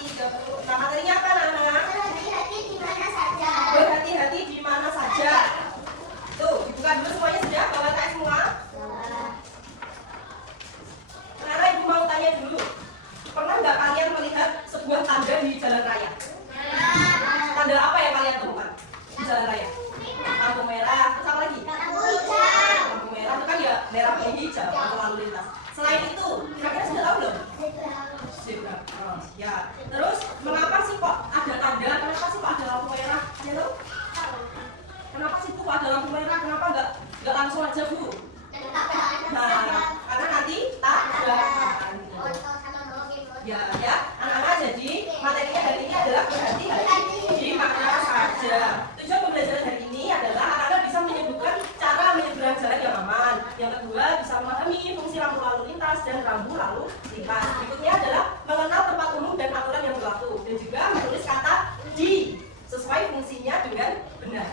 30. Nah, materinya apa anak-anak? Berhati-hati di mana saja. Berhati-hati di mana saja. Tuh, dibuka dulu semuanya sudah, bawa KS semua. Karena ibu mau tanya dulu, pernah nggak kalian melihat sebuah tanda di jalan raya? Tanda apa yang kalian temukan di jalan raya? Lampu merah, terus apa lagi? Lampu hijau. Lampu merah itu kan ya merah dan hijau, lampu lalu lintas. Selain itu, kira-kira sudah tahu belum? Zebra. Oh, ya. Terus mengapa sih kok ada tanda? Kenapa sih kok ada lampu merah? Ada tahu? Kenapa sih kok ada lampu merah? Kenapa nggak langsung aja Bu? Nah, karena nanti tabrakan. Ya, ya, anak-anak, jadi materinya hari ini adalah berhati-hati di mana saja. Tujuan pembelajaran hari ini adalah anak-anak bisa menyebutkan cara menyeberang jalan yang aman. Yang kedua, bisa memahami fungsi lampu lalu lintas dan rambu lalu lintas. Berikutnya adalah mengenal tempat umum dan aturan yang berlaku, dan juga menulis kata di sesuai fungsinya dengan benar.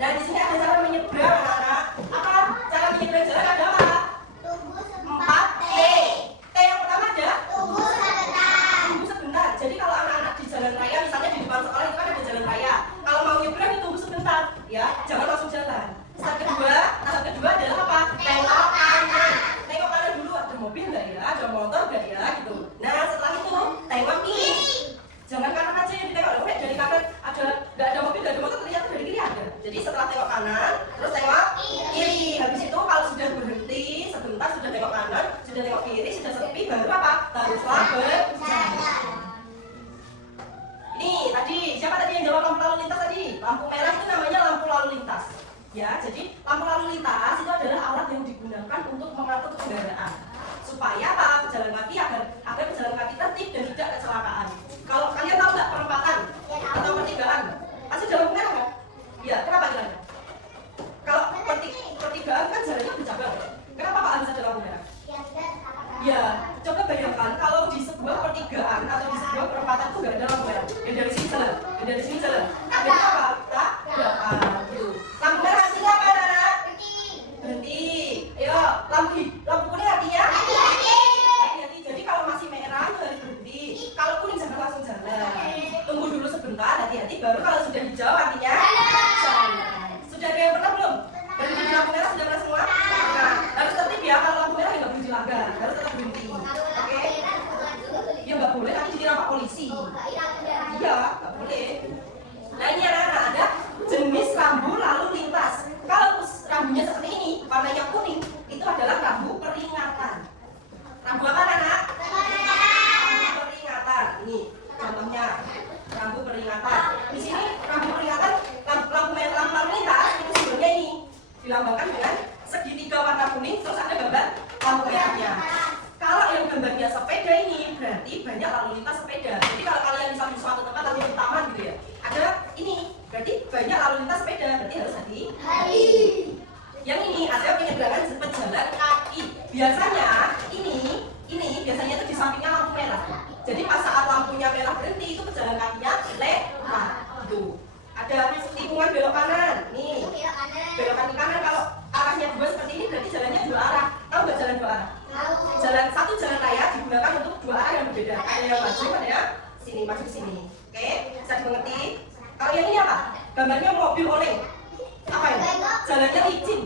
Dan di sini ada cara menyeberang, anak-anak. Apa cara menyeberang jalan? Ada apa? 4T. T yang pertama ada Tunggu sebentar. tunggu sebentar. Jadi kalau anak-anak di jalan raya, misalnya di depan sekolah itu kan ada jalan raya. Kalau mau nyebrang itu tunggu sebentar, ya, jangan langsung jalan. Tahap kedua adalah apa? Tengok kanan. Tengok kanan dulu, ada mobil nggak ya? Ada motor nggak ya? Gitu. Nah, setelah itu tengok kiri. Jangan kanan aja yang ditengok. Dari kanan nggak ada mobil, nggak ada motor, ternyata dari kiri ada. Jadi setelah tengok kanan, terus tengok kiri. Habis itu kalau sudah berhenti sebentar, sudah tengok kanan, sudah tengok kiri, sudah sepi, baru apa? Haruslah berjalan. Ini tadi, siapa tadi yang jawab lampu lalu lintas tadi? Lampu merah itu namanya lampu lalu lintas. Ya, jadi lampu lalu lintas itu adalah alat yang digunakan untuk mengatur kendaraan. Supaya apa? Pejalan kaki agar pejalan kaki tertib dan tidak kecelakaan. Kalau kalian tahu nggak perempatan atau pertigaan? Pasti jalan merah kan? Ya, kenapa kira-kira? Kalau pertigaan kan jalannya bercabang. Kenapa Pak harus ada lampu merah? Ya, coba bayangkan kalau di sebuah pertigaan atau di sebuah perempatan itu nggak ada lampu merah. Yang dari sini jalan, yang dari sini jalan. Jadi apa? Tabrakan. Gitu. Lampu merah artinya apa, anak? Berhenti. Ayo, lampu kuning artinya? Hati-hati. Jadi kalau masih merah itu harus berhenti. Kalau kuning jangan langsung jalan. Tunggu dulu sebentar, hati-hati. Baru kalau sudah hijau artinya jalan. Sudah ada yang pernah belum? Berhenti di lampu merah sudah pernah semua? Nah, harus tertib ya. Kalau lampu merah nggak boleh dilanggar, harus tetap berhenti. Oke? Ya nggak boleh, nanti ditilang polisi. Iya, nggak boleh. Nah ini anak-anak, ada jenis rambu lalu lintas. Kalau rambunya seperti ini, warnanya kuning, itu adalah rambu peringatan. Rambu apa anak? Rambu peringatan. Ini contohnya rambu peringatan. Di sini rambu peringatan, lampu merah lampu lalu lintas itu simbolnya ini dilambangkan dengan segitiga warna kuning, terus ada gambar lampu merahnya. Kalau yang gambarnya sepeda ini berarti banyak lalu lintas sepeda. Jadi kalau kalian misalnya di suatu tempat atau di taman gitu ya, ada ini berarti banyak lalu lintas sepeda, berarti harus hati-hati. Yang ini ada penyeberangan pejalan kaki. Biasanya ini biasanya itu di sampingnya lampu merah. Jadi pas saat lampunya merah berhenti itu pejalan kakinya lewat. Tuh. Ada tikungan belok kanan. Nih. Belokan ke kanan, kalau arahnya dua seperti ini berarti jalannya dua arah. Tahu nggak jalan dua arah? Jalan satu jalan raya digunakan untuk dua arah yang berbeda. Ada yang maju, ada yang sini, maju ke sini. Oke, bisa dimengerti? Kalau yang ini apa? Gambarnya mobil oleng. Apa ini? Jalannya licin.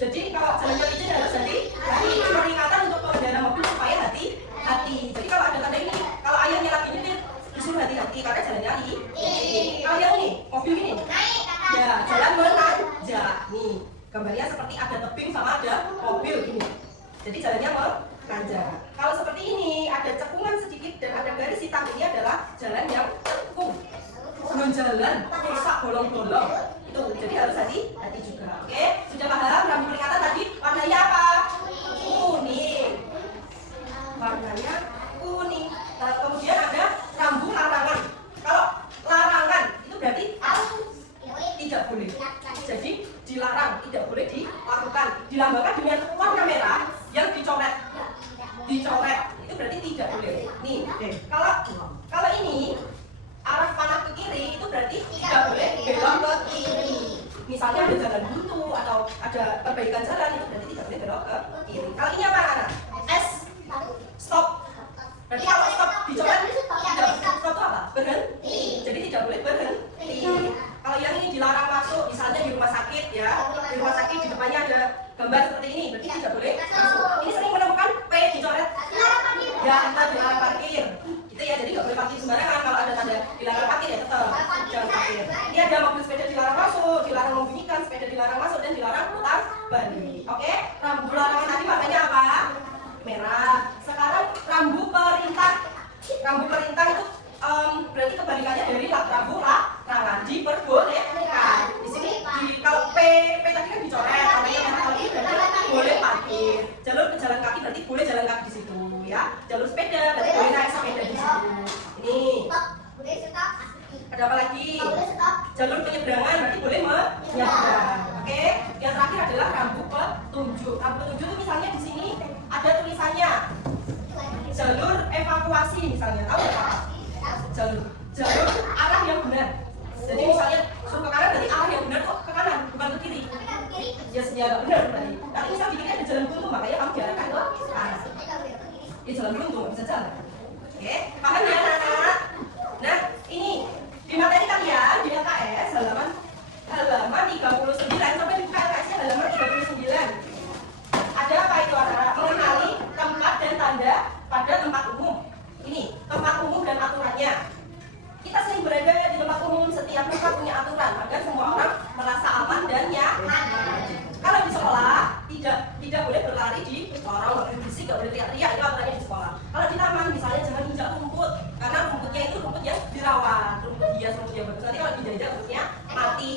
Jadi kalau jalannya licin harus hati-hati. Peringatan untuk pengendara mobil supaya hati-hati. Jadi kalau ada tanda ini, kalau ayahnya lagi nyetir, disuruh hati-hati karena jalannya licin. Kalau yang ini, mobil ini, ya jalan menanjak. Nih, gambarnya seperti ada tebing sama ada mobil gini. Jadi jalannya menanjak. Kalau seperti ini, ada cekungan sedikit dan ada garis hitam, ini adalah jalan yang cekung. Belum jalan, rusak bolong-bolong. Itu, jadi harus hati-hati juga. Oke, sudah paham rambu peringatan tadi warnanya apa? Kuning. Warnanya kuning. Kemudian ada rambu larangan. Kalau larangan itu berarti tidak boleh. Jadi dilarang, tidak boleh dilakukan. Dilambangkan dengan warna merah yang dicoret. Itu berarti tidak boleh. Nih, kalau ini arah panah ke kiri itu berarti tidak boleh belok ke kiri. Misalnya ada jalan buntu atau ada perbaikan jalan itu berarti tidak boleh belok ke kiri. Kalau ini apa anak? S, stop. Berarti kalau stop dicoret tidak kebalikannya dari rambu larangan, diperbolehkan. Di sini kalau P tadi kan dicoret, namanya kaki berarti boleh parkir. Jalur pejalan kaki berarti boleh jalan kaki di situ, ya. Jalur sepeda berarti boleh naik sepeda di situ. Ini. Ada apa lagi? Jalur penyeberangan berarti boleh menyeberang. Oke. Yang terakhir adalah rambu petunjuk. Rambu petunjuk itu misalnya di sini ada tulisannya jalur evakuasi misalnya, tahu nggak? Jalur arah yang benar. Jadi misalnya suruh ke kanan berarti arah yang benar kok ke kanan bukan ke kiri. Ya nggak benar berarti. Kalau misal di kiri ada jalan buntu makanya kamu diarahkan ke kanan. Ya jalan buntu nggak bisa jalan. Oke, paham ya anak-anak? Nah ini di materi kalian di LKS halaman 39, sampai dibuka LKS-nya halaman 39. Ada apa itu anak-anak? Mengenali tempat dan tanda pada tempat umum. Ini tempat umum dan aturannya. Kita sering berada di tempat umum, setiap tempat punya aturan agar semua orang merasa aman dan nyaman. Kalau di sekolah tidak boleh berlari di lorong, nggak boleh berisik, nggak boleh teriak-teriak, itu aturannya di sekolah. Kalau di taman misalnya jangan injak rumput, karena rumputnya itu rumput yang dirawat, rumput hias, rumput yang bagus. Nanti kalau diinjak rumputnya mati.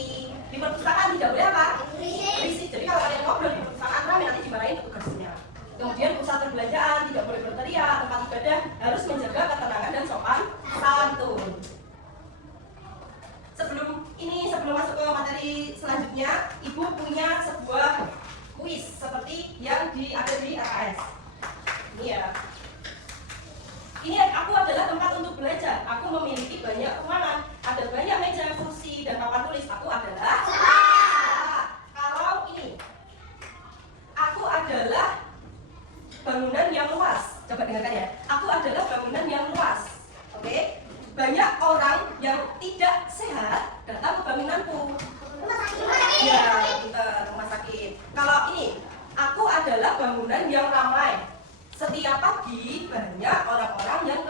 Di perpustakaan tidak boleh apa? Berisik. Jadi kalau ada yang ngobrol di perpustakaan rame nanti dimarahin petugasnya. Kemudian pusat perbelanjaan tidak boleh berteriak, tempat ibadah harus menjaga ketenangan dan sopan santun. Sebelum masuk ke materi selanjutnya, Ibu punya sebuah kuis seperti yang ada di LKS. Ini ya. Ini aku adalah tempat untuk belajar. Aku memiliki banyak ruangan, ada banyak meja, kursi, dan papan tulis. Aku adalah. Kalau ini, aku adalah bangunan yang luas. Coba dengarkan ya. Aku adalah bangunan yang luas. Oke? Banyak orang yang tidak sehat datang ke bangunanku. Ya, rumah sakit. Kalau ini, aku adalah bangunan yang ramai. Setiap pagi banyak orang-orang yang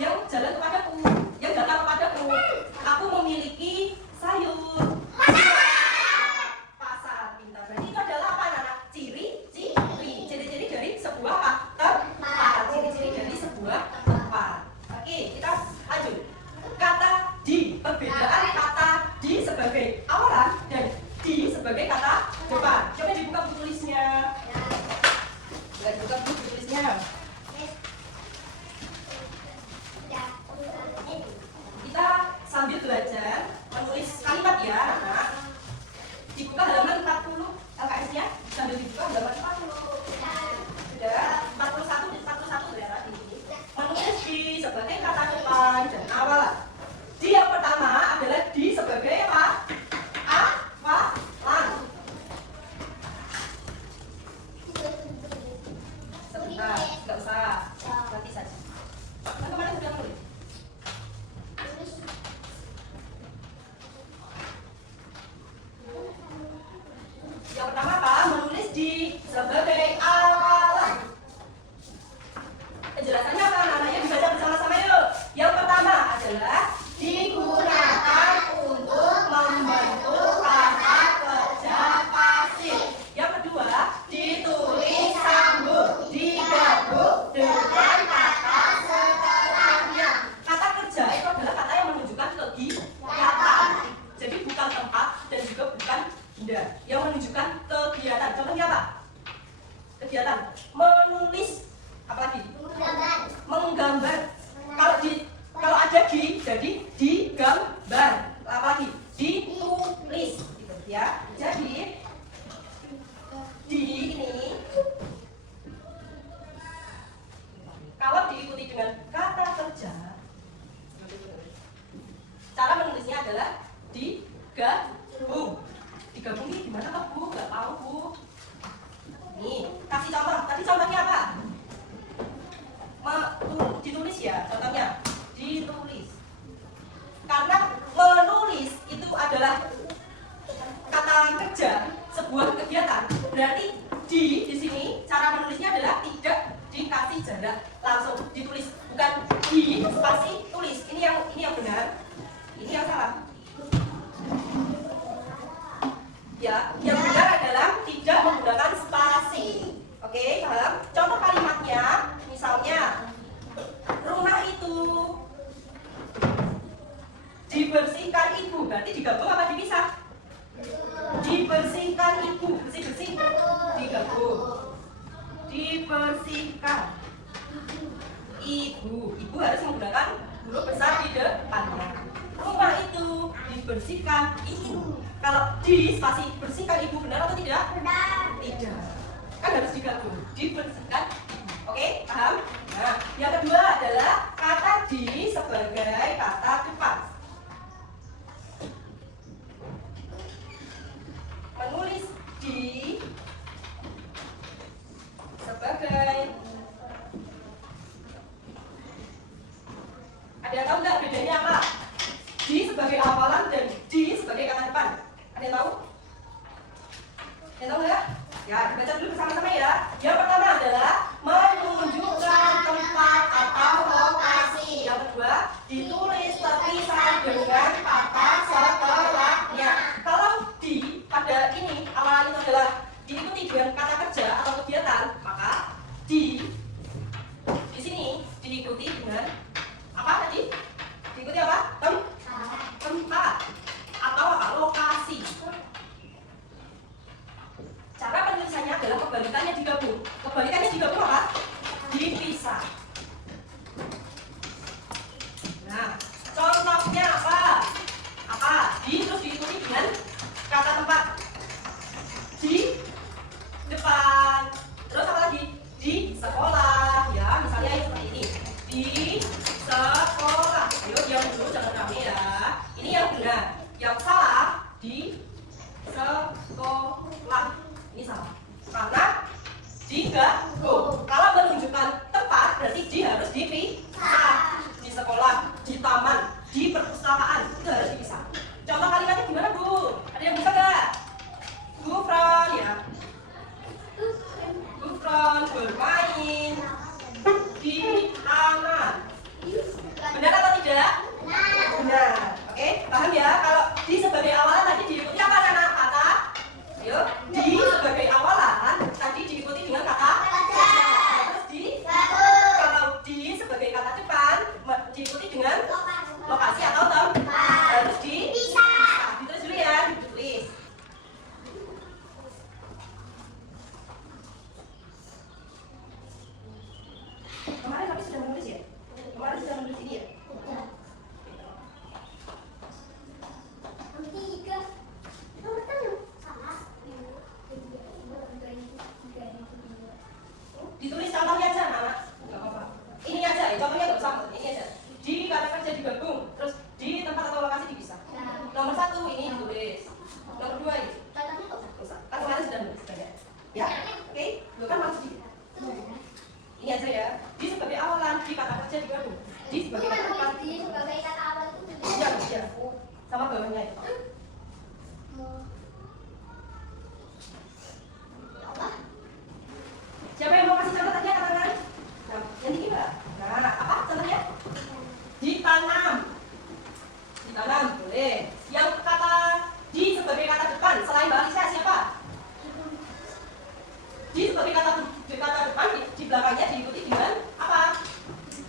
yang jalan kepadaku, yang datang kepadaku. Aku memiliki sayur. Pasar pintar. Berarti itu adalah apa anak? Ciri-ciri dari sebuah tempat. Ciri-ciri dari sebuah tempat. Oke, kita lanjut. Kata di, perbedaan kata di sebagai awalan dan di sebagai kata depan. Coba dibuka buku tulisnya. Enggak dibuka buku tulisnya. Kita sambil belajar menulis kalimat ya, anak. Dibuka halaman 40 LKS-nya, sambil dibuka halaman 40. Sudah 41 sudah tadi. Menulis di sebagai kata depan dan awalan. Di yang pertama adalah di sebagai apa? Awalan. Sebentar, nggak usah. Nanti saja. Kan kemarin sudah nulis. Yang pertama apa? Menulis di sebagai awalan. Penjelasannya apa? Namanya dibaca bersama-sama yuk. Yang pertama adalah digunakan untuk membentuk kata kerja pasif. Yang kedua, ditulis sambung, digabung dengan kata setelahnya. Kata kerja itu adalah kata yang menunjukkan kegiatan. Jadi bukan tempat dan juga bukan benda. Yang menunjukkan kegiatan. Contohnya apa? Kegiatan menulis, apalagi? Menggambar. Kalau ada di, jadi digambar. Apalagi? Ditulis, gitu ya. Jadi di ini kalau diikuti dengan kata kerja, cara menulisnya adalah digabung. Digabung ini gimana kok Bu? Gak tahu Bu. Nih, kasih contoh. Tadi contohnya apa? Ditulis ya, contohnya ditulis. Karena menulis itu adalah kata kerja, sebuah kegiatan. Berarti di sini cara menulisnya adalah tidak dikasih jarak, langsung ditulis, bukan di spasi tulis. Ini yang benar, ini yang salah. Ya, yang berarti digabung apa dipisah? Dibersihkan ibu, bersih-bersih. Digabung. Dibersihkan ibu harus menggunakan huruf besar di depannya. Rumah itu dibersihkan ibu. Kalau di spasi bersihkan ibu benar atau tidak? Benar. Tidak. Kan harus digabung. Dibersihkan ibu. Oke, paham? Nah, yang kedua adalah kata di sebagai kata depan. Menulis di sebagai, ada yang tahu nggak bedanya apa? Di sebagai awalan dan di sebagai kata depan. Ada yang tahu? Ada yang tahu nggak? Ya, dibaca dulu bersama-sama ya. Yang pertama adalah menunjukkan tempat atau lokasi. Yang kedua, ditulis terpisah dengan kata setelahnya. Kalau di pada ini awalan itu adalah diikuti dengan kata kerja atau kegiatan, maka di sini diikuti dengan apa tadi? Diikuti apa? Tempat atau apa? Lokasi. Cara penulisannya adalah kebalikannya digabung. Kebalikannya digabung apa? Dipisah. Nah, contohnya apa? Apa? Terus diikuti dengan kata tempat. Di depan. Terus apa lagi? Di sekolah. Ya, misalnya seperti ini. Di sekolah. Ayo, yang dulu jangan rame ya. Ini yang benar. Yang salah di sekolah. Ini salah. Karena digabung. Kalau menunjukkan tempat berarti di harus dipisah. Di sekolah, di taman, di perpustakaan itu harus dipisah. Contoh kalimatnya gimana, Bu? Ada yang bisa nggak? Gufron ya. Gufron bermain di taman. Benar atau tidak? Benar. Oke, paham ya? Kalau di sebagai awalan tadi diikuti apa anak kata? Ayo, di sebagai awalan tadi diikuti dengan kata terus di kalau di sebagai kata depan diikuti dengan lokasi atau tempat. Harus dipisah. Ditulis dulu ya, ditulis. Kemarin kami sudah menulis ya? Kemarin sudah menulis ini ya? Ditulis contohnya aja, Mama. Enggak apa-apa. Ini aja, ya, contohnya enggak usah. Ini aja. Di kata kerja digabung, terus di tempat atau lokasi dipisah. Nomor 1 ini ditulis. Nomor 2 ini. Enggak usah. Kan kemarin sudah menulis ya. Ya, oke. Lu kan masih sedikit. Ini aja ya. Di sebagai awalan, di kata kerja digabung. Di sebagai kata depan. Di sebagai kata awal itu Iya, iya. Sama bawahnya itu. Siapa yang mau kasih contoh tadi angkat tangan? Nah, yang tinggi Mbak. Nah, apa contohnya? Ditanam. Ditanam, boleh. Yang kata di sebagai kata depan selain Mbak Alisa siapa? Di sebagai kata depan di belakangnya diikuti dengan apa?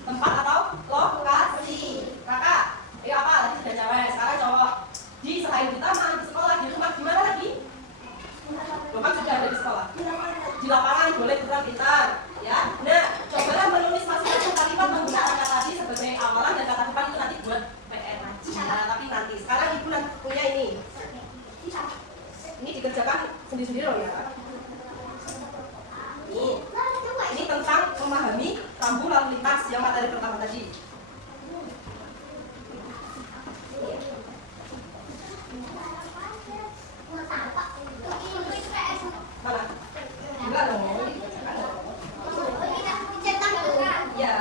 Tempat atau lokasi. Kakak, ayo apa? Tadi sudah cewek, sekarang cowok. Di selain di taman, di sekolah, di rumah, di mana lagi? Bapak sudah ada di sekolah. Di lapangan boleh pintar-pintar, ya. Nah, cobalah menulis masing-masing kalimat menggunakan kata di sebagai awalan dan kata depan itu nanti buat PR nanti. Nah, tapi nanti. Sekarang ibu nanti punya ini. Ini dikerjakan sendiri-sendiri loh ya. Ini tentang memahami rambu lalu lintas yang materi pertama tadi. Mana? Enggak dong. Ya.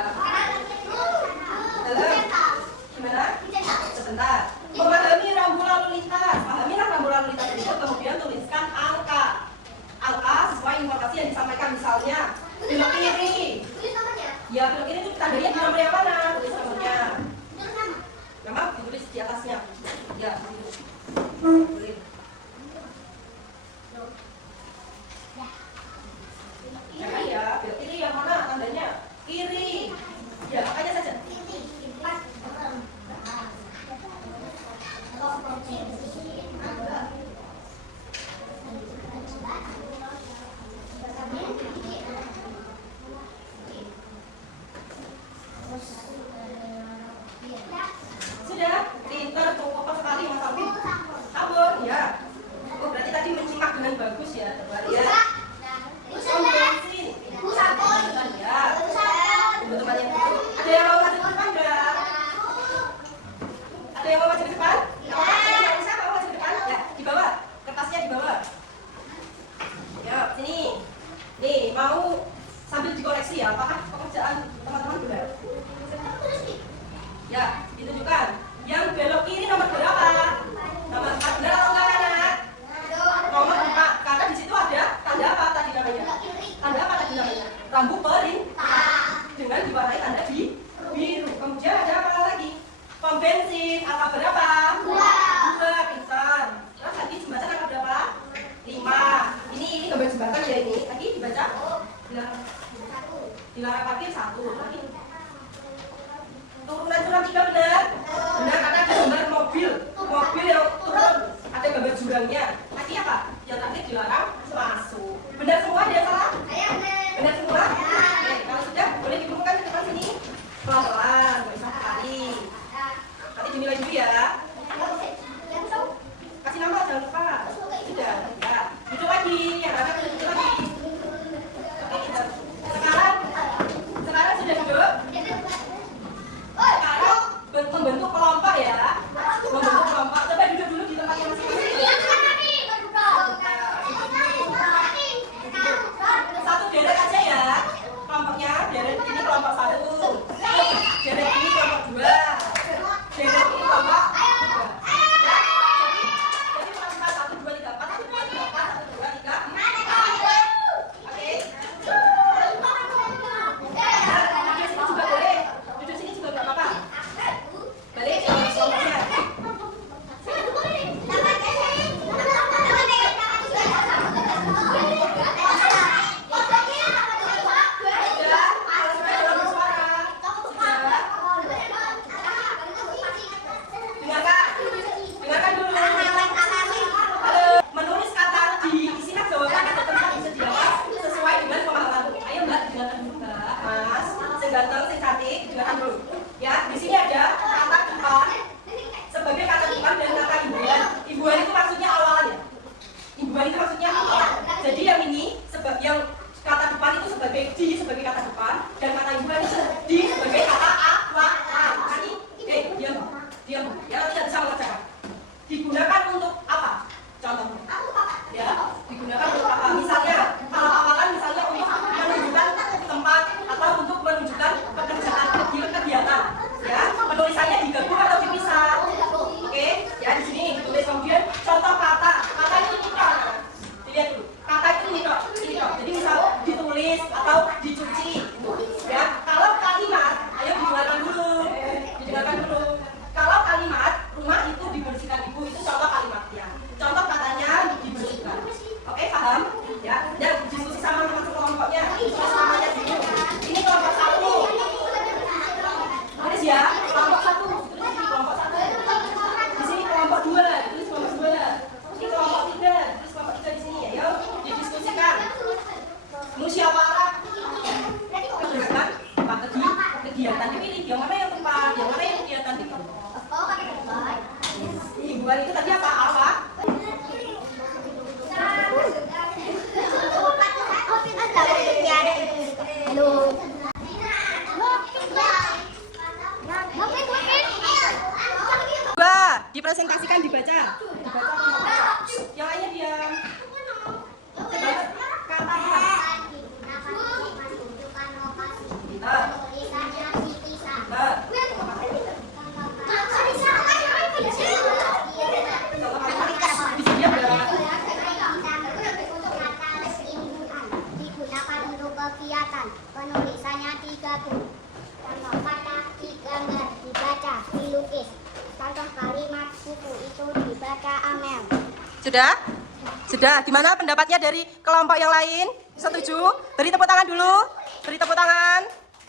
Gimana? Sebentar. Memahami rambu lalu lintas. Pahamilah rambu lalu lintas itu, kemudian tuliskan angka. Angka sesuai informasi yang disampaikan, misalnya belok kiri. Ya, belok kiri itu tandanya di nomor yang mana? Tulis nomornya. Memang ditulis di atasnya. Ya, ditulis. Boleh. Ya, belok kiri yang mana tandanya? Kiri. Ya, makanya saja. Sudah, pinter, cukup sekali Mas Alvin. Sabun, ya. Oh, berarti tadi menyimak dengan bagus ya, teman ya. Bensin. Ya. Teman-teman yang betul. Ada yang mau maju ke depan enggak? Ada yang mau maju ke depan? Ya. Siapa mau maju ke depan? Ya, di bawah. Kertasnya di bawah. Ya, sini. Nih, mau sambil dikoreksi ya, apakah pekerjaan teman-teman benar? Ya, ditunjukkan. Yang belok kiri nomor berapa? Nomor 4, benar atau enggak anak? Nomor 4, karena di situ ada tanda apa tadi namanya? Tanda apa tadi namanya? Rambu perintah dengan diwarnai tanda biru. Kemudian ada apa lagi? Pom bensin, angka berapa? 2, pintar. Terus lagi jembatan angka berapa? 5. Ini gambar jembatan ya ini. Lagi dibaca? Dilarang parkir 1. Lagi turunan jurang 3 benar? Benar, karena ada gambar mobil yang turun, ada gambar jurangnya. Lagi apa? Yang terakhir dilarang masuk. Benar semua, dia salah? Benar semua? Oke, kalau sudah boleh dibukukan ke depan sini. Pelan-pelan, nggak usah sekali. Nanti dinilai dulu ya. Kasih nama jangan lupa. Sudah, ya. Duduk lagi, yang anak duduk lagi. Oke, kita. Sekarang sudah duduk. Sekarang membentuk kelompok ya. Membentuk kelompok. Coba duduk dulu di tempatnya masing-masing. Satu deret aja ya. Kelompoknya deret ini kelompok 1. Deret ini kelompok 2. Deret ini kelompok 3. Ya. Jadi bukan 1, 2, 3, 4, 1, 2, 3, 4, 1, 2, 3, 4. Oke. Duduk sini juga boleh. Duduk sini juga nggak apa-apa. Balik ke kelompoknya. Dengarkan dulu. Menulis kata di isinya jawaban atau tempat disediakan sesuai dengan pemahamanmu. Ayo Mbak, dengarkan dulu Mbak. Mas, sing ganteng, sing cantik, dengarkan dulu. Ya, di sini ada kata depan sebagai kata depan dan kata imbuhan. Imbuhan itu maksudnya awalan ya. Imbuhan itu maksudnya awalan. Jadi yang ini yang kata depan itu sebagai di sebagai kata depan dan kata imbuhan itu di sebagai kata awalan. Tadi, diam. Diam, ya tidak bisa mengerjakan. Digunakan untuk apa? Contohnya, ya, digunakan untuk apa? Misalnya, kalau awalan misalnya untuk menunjukkan tempat atau untuk menunjukkan pekerjaan kegiatan. Ya, penulisannya digabung atau dipisah. Oke, ya di sini ditulis kemudian contoh kata. Kata itu ini toh. Dilihat dulu. Kata itu ini toh. Jadi misal ditulis atau dicuci. Ya, kalau kalimat, ayo didengarkan dulu. Didengarkan dulu. Kalau kalimat rumah itu dibersihkan ibu itu contoh kalimatnya. Contoh katanya dibersihkan. Oke, paham? Ya, dan diskusi sama teman kelompoknya. Diskusi namanya dulu. Ini kelompok 1. Tulis ya, kelompok 1. Tulis di kelompok 1. Di sini kelompok 2. Tulis kelompok 2. Ini kelompok 3. Tulis kelompok 3 di sini ya. Yuk, didiskusikan. Musyawarah. Kegiatan apa? Kegiatan dipilih. Yang mana yang tepat? Yang mana yang kegiatan dipilih? Imbuhan itu tadi apa? Apa? Dipresentasikan, dibaca. Yang lainnya diam. Kata digunakan untuk kegiatan. Penulisannya digabung. Contoh kata digambar, dibaca, dilukis. Contoh kalimat buku itu dibaca Amel. Sudah? Sudah. Gimana pendapatnya dari kelompok yang lain? Setuju? Beri tepuk tangan dulu. Beri tepuk tangan.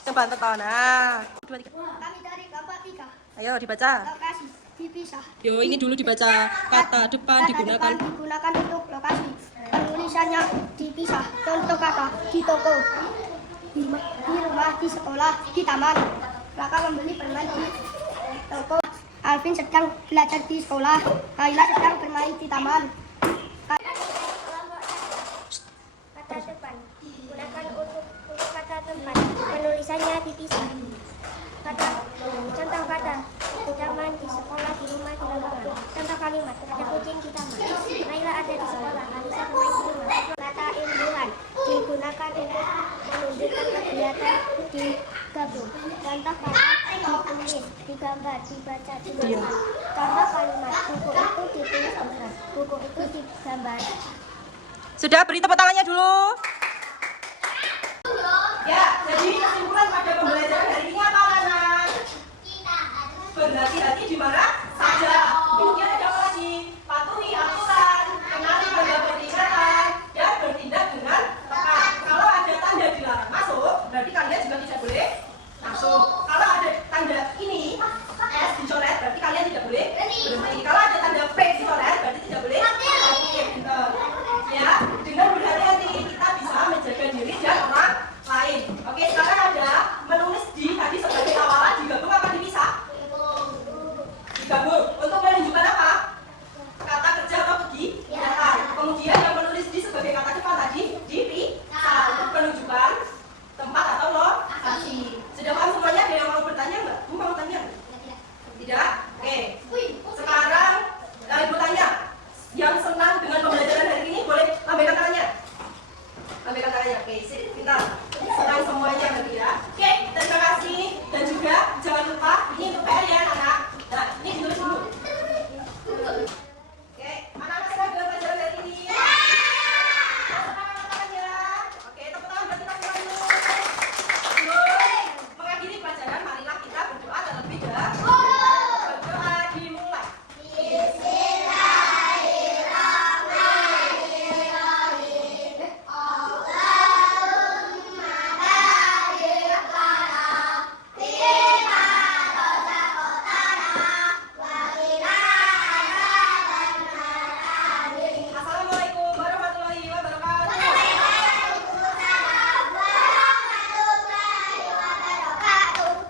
Coba tepuk tangan. Nah. 2, 3. Kami dari kelompok 3. Ayo dibaca. Lokasi dipisah. Yo, ini dulu dibaca kata depan digunakan. Digunakan untuk lokasi. Penulisannya dipisah. Contoh kata di toko, di rumah, di sekolah, di taman. Raka membeli permen di toko. Alvin sedang belajar di sekolah. Kayla sedang bermain di taman. Kata depan digunakan untuk kata tempat. Penulisannya dipisah. Contoh kata di taman, di sekolah, di rumah, di lapangan. Contoh kalimat ada kucing di taman. Naila ada di sekolah. Alisa bermain di rumah. Kata imbuhan digunakan untuk menunjukkan kegiatan digabung. Contoh kata ditulis, digambar, dibaca, dimakan. Contoh kalimat buku itu ditulis orang, buku itu digambar. Sudah, beri tepuk tangannya dulu. Ya, jadi kesimpulan pada pembelajaran hari ini apa, anak? Berhati-hati di mana?